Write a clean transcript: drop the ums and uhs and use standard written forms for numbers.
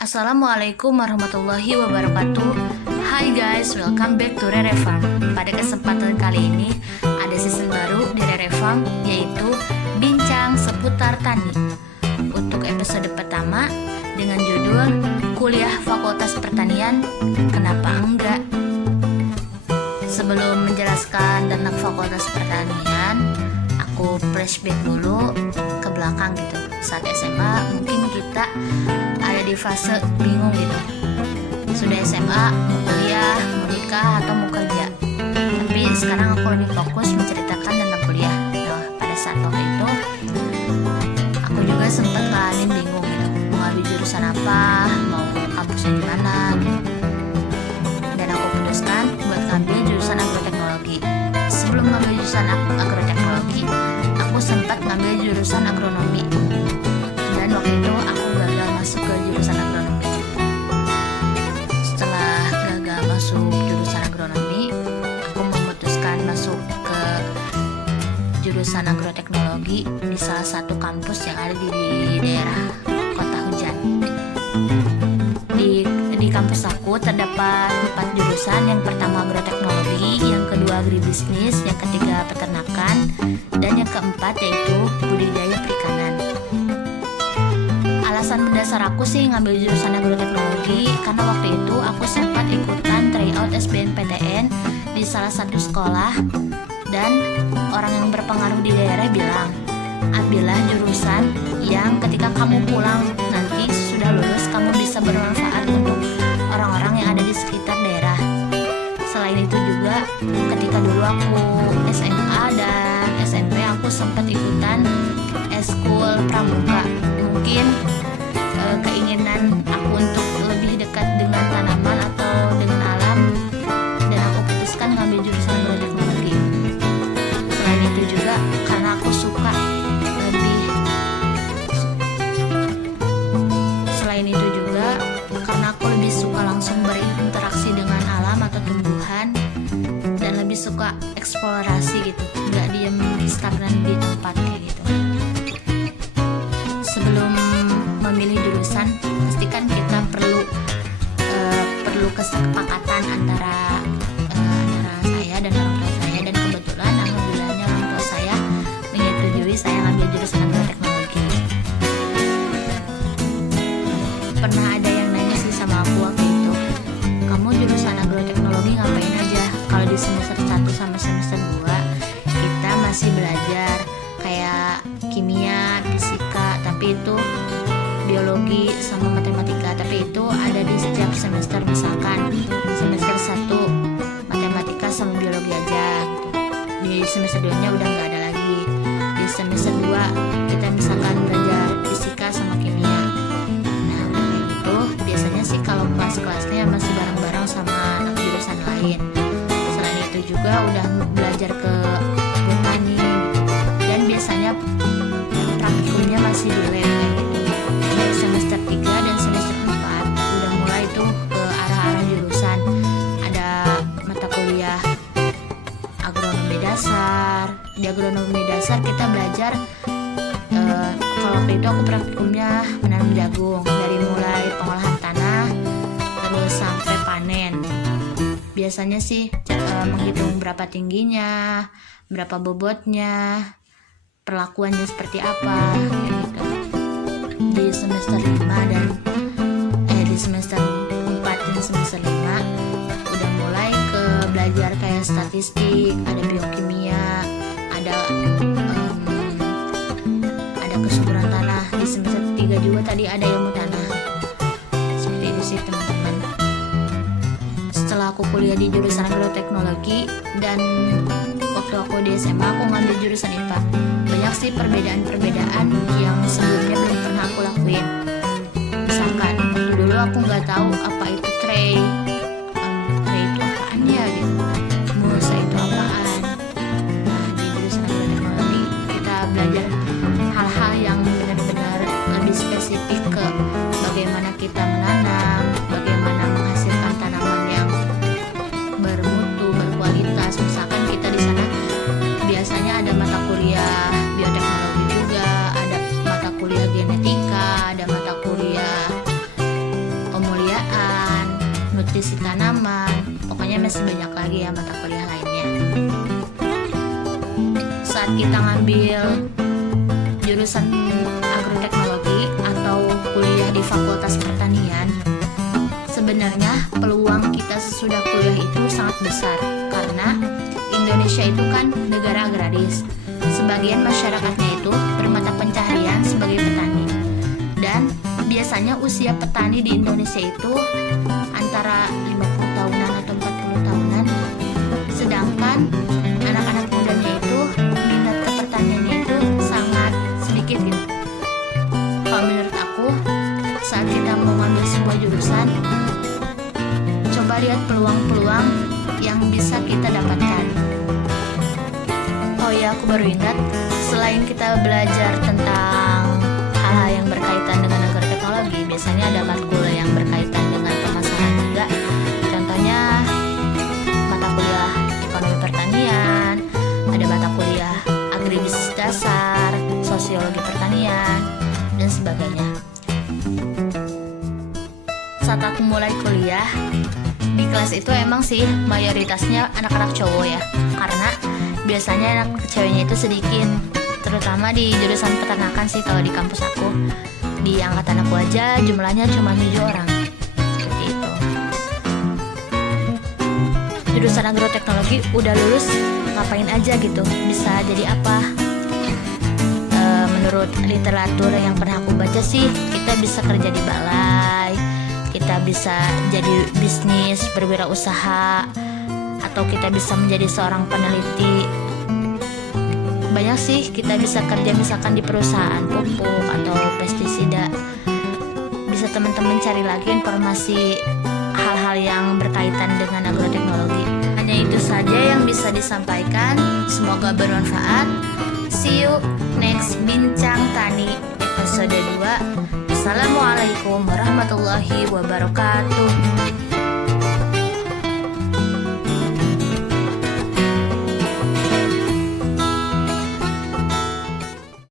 Assalamualaikum warahmatullahi wabarakatuh. Hai guys, welcome back to Rere Farm. Pada kesempatan kali ini ada season baru di Rere Farm, yaitu Bincang Seputar Tani. Untuk episode pertama dengan judul Kuliah Fakultas Pertanian, Kenapa Enggak? Sebelum menjelaskan tentang Fakultas Pertanian, aku flashback dulu ke belakang gitu. Saat SMA mungkin kita ada di fase bingung gitu. Sudah SMA, mau kuliah, mau nikah, atau mau kerja. Tapi sekarang aku lebih fokus menceritakan tentang kuliah. Nah, pada saat waktu itu aku juga sempat ngalamin bingung gitu. Mau ambil jurusan apa, mau kampusnya di mana gitu. Dan aku putuskan buat ngambil jurusan agroteknologi. Sebelum ngambil jurusan agroteknologi, aku sempat ngambil jurusan agronomi. Dan waktu itu aku gagal masuk ke jurusan agronomi. Setelah gagal masuk jurusan agronomi, aku memutuskan masuk ke jurusan agroteknologi di salah satu kampus yang ada di daerah Kota Hujan. Di kampus aku terdapat 4 jurusan. Yang pertama agroteknologi, yang kedua agribisnis, yang ketiga peternakan, dan yang keempat yaitu budidaya perikanan. Alasan mendasar aku sih ngambil jurusan agroteknologi karena waktu itu aku sempat ikutan tryout SBMPTN di salah satu sekolah, dan orang yang berpengaruh di daerah bilang, ambillah jurusan yang ketika kamu pulang nanti sudah lulus kamu bisa bermanfaat untuk orang-orang yang ada di sekitar daerah. Selain itu juga ketika dulu aku SMA dan SMP aku sempat ikutan eskul pramuka. Mungkin keinginan aku untuk lebih dekat dengan tanaman atau dengan alam, dan aku putuskan ngambil jurusan agroteknologi. Selain itu juga karena aku suka lebih selain itu juga karena aku lebih suka langsung berinteraksi dengan alam atau tumbuhan, dan lebih suka eksplorasi gitu, nggak diem stagnan di tempat kayak gitu. Sebelum memilih jurusan, pastikan kita perlu kesepakatan antara saya dan orang tua saya, dan kebetulan alhamdulillahnya orang tua saya menyetujui saya ngambil jurusan agroteknologi. Pernah ada yang nanya sih sama aku waktu itu, kamu jurusan agroteknologi ngapain aja? Kalau di semester 1 sama semester 2 kita masih belajar kayak kimia, fisika, tapi itu biologi sama matematika, tapi itu ada di setiap semester. Misalkan semester 1 matematika sama biologi aja gitu. Di semester 2-nya udah nggak ada lagi. Di semester 2 kita misalkan belajar fisika sama kimia. Nah udah kayak gitu, biasanya sih kalau kelas-kelasnya masih bareng-bareng sama anak jurusan lain. Selain itu juga udah belajar ke botani gitu. Dan biasanya praktikumnya masih di lab kayak gitu. Dari semester 3 dan semester 4 udah mulai tuh ke arah-arah jurusan. Ada mata kuliah agronomi dasar. Di agronomi dasar kita belajar kalau waktu itu aku praktikumnya menanam jagung, dari mulai pengolahan tanah terus sampai panen. Biasanya sih menghitung berapa tingginya, berapa bobotnya, perlakuannya seperti apa kayak gitu. Di semester 5 dan di semester 4 dan semester 5 udah mulai ke belajar kayak statistik, ada biokimia, ada kesuburan tanah. Di semester 3 juga tadi ada ilmu tanah. Seperti itu sih teman-teman. Setelah aku kuliah di jurusan agroteknologi dan waktu aku di SMA aku ngambil jurusan IPA, banyak sih perbedaan-perbedaan yang sebelumnya belum pernah aku lakuin. Misalkan waktu dulu aku nggak tahu apa itu tray itu apaan ya gitu, mulsa itu apaan. Nah di jurusan agroteknologi kita belajar hal-hal yang benar-benar lebih spesifik ke bagaimana kita menanam, bagaimana menghasilkan tanaman yang bermutu, berkualitas. Misalkan kita di sana biasanya ada mata kuliah bioteknologi juga, ada mata kuliah genetika, ada mata kuliah nutrisi tanaman, pokoknya masih banyak lagi ya mata kuliah lainnya. Saat kita ngambil jurusan agroteknologi atau kuliah di Fakultas Pertanian, sebenarnya peluang kita sesudah kuliah itu sangat besar karena Indonesia itu kan negara agraris. Sebagian masyarakatnya itu bermata pencaharian sebagai petani. Dan biasanya usia petani di Indonesia itu antara 50 tahunan atau 40 tahunan. Sedangkan anak-anak mudanya itu minat ke pertaniannya itu sangat sedikit gitu. Kalau menurut aku, saat kita mau ngambil sebuah jurusan, coba lihat peluang-peluang yang bisa kita dapatkan. Oh ya, aku baru ingat, selain kita belajar tentang hal-hal yang berkaitan dengan agroteknologi, biasanya ada matkul yang berkaitan dengan pemasaran juga. Contohnya mata kuliah ekonomi pertanian, ada mata kuliah agribisnis dasar, sosiologi pertanian, dan sebagainya. Saat aku mulai kuliah, di kelas itu emang sih mayoritasnya anak-anak cowok ya, karena biasanya anak ceweknya itu sedikit, terutama di jurusan peternakan sih. Kalau di kampus aku, di angkatan aku aja jumlahnya cuma 7 orang, seperti itu. Jurusan agroteknologi udah lulus ngapain aja gitu, bisa jadi apa? Menurut literatur yang pernah aku baca sih, kita bisa kerja di balai, kita bisa jadi bisnis berwirausaha, atau kita bisa menjadi seorang peneliti. Banyak sih kita bisa kerja misalkan di perusahaan pupuk atau pestisida. Bisa teman-teman cari lagi informasi hal-hal yang berkaitan dengan agroteknologi. Hanya itu saja yang bisa disampaikan. Semoga bermanfaat. See you next Bincang Tani episode 2. Assalamualaikum warahmatullahi wabarakatuh.